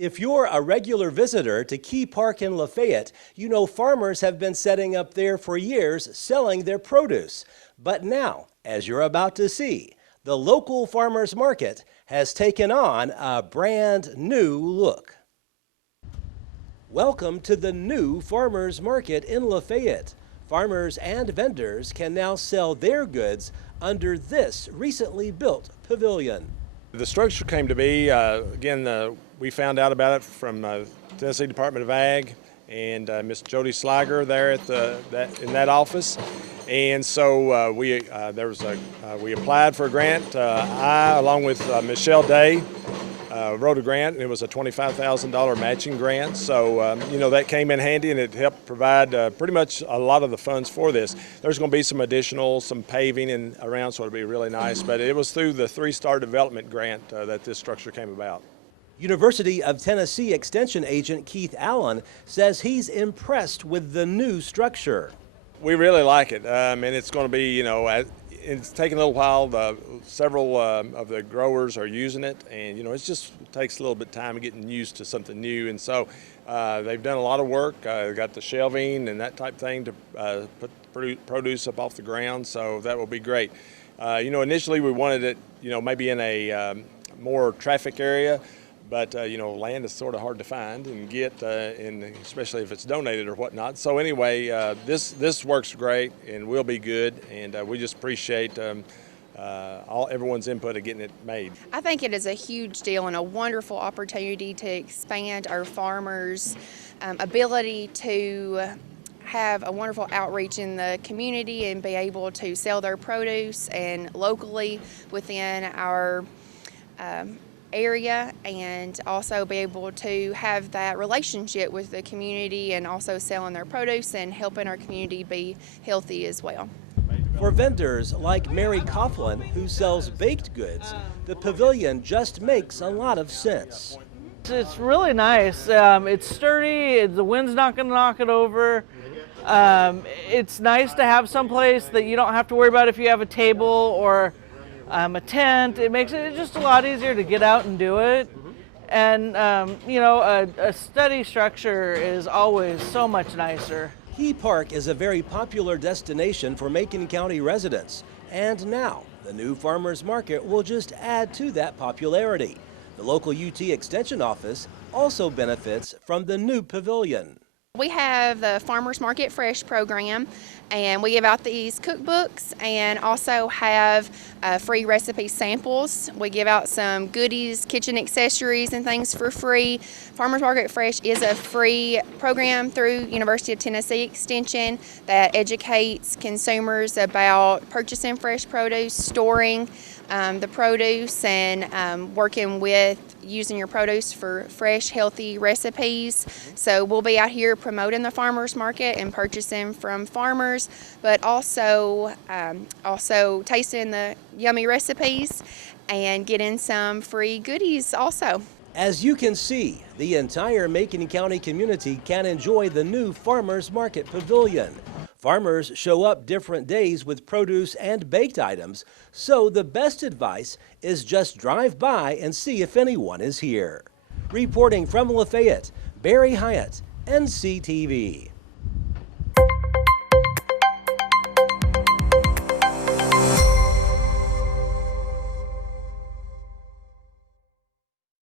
If you're a regular visitor to Key Park in Lafayette, you know farmers have been setting up there for years selling their produce. But now, as you're about to see, the local farmers market has taken on a brand new look. Welcome to the new farmers market in Lafayette. Farmers and vendors can now sell their goods under this recently built pavilion. The structure came to be, we found out about it from Tennessee Department of Ag and Miss Jody Sliger there at in that office. And so we applied for a grant. I, along with Michelle Day, wrote a grant, and it was a $25,000 matching grant. So, that came in handy, and it helped provide pretty much a lot of the funds for this. There's going to be some paving and around, so it'll be really nice. But it was through the 3-Star Development Grant that this structure came about. University of Tennessee Extension agent Keith Allen says he's impressed with the new structure. We really like it, and it's going to be, it's taking a little while. Several of the growers are using it, and it just takes a little bit of time getting used to something new. And so they've done a lot of work. Got the shelving and that type of thing to put produce up off the ground. So that will be great. Initially we wanted it, maybe in a more traffic area. But, land is sort of hard to find and get, and especially if it's donated or whatnot. So anyway, this works great and will be good, and we just appreciate everyone's input of getting it made. I think it is a huge deal and a wonderful opportunity to expand our farmers' ability to have a wonderful outreach in the community and be able to sell their produce and locally within our area, and also be able to have that relationship with the community and also selling their produce and helping our community be healthy as well. For vendors like Meri Coughlin, who sells baked goods, the pavilion just makes a lot of sense. It's really nice. It's sturdy. The wind's not going to knock it over. It's nice to have some place that you don't have to worry about if you have a table or a tent. It makes it just a lot easier to get out and do it. And, a steady structure is always so much nicer. Key Park is a very popular destination for Macon County residents. And now, the new farmers market will just add to that popularity. The local UT Extension office also benefits from the new pavilion. We have the Farmers Market Fresh program, and we give out these cookbooks and also have free recipe samples. We give out some goodies, kitchen accessories and things for free. Farmers Market Fresh is a free program through University of Tennessee Extension that educates consumers about purchasing fresh produce, storing the produce, and working with using your produce for fresh, healthy recipes. So we'll be out here promoting the farmers market and purchasing from farmers, but also tasting the yummy recipes and getting some free goodies also. As you can see, the entire Macon County community can enjoy the new farmers market pavilion. Farmers show up different days with produce and baked items, so the best advice is just drive by and see if anyone is here. Reporting from Lafayette, Hiett, NCTV.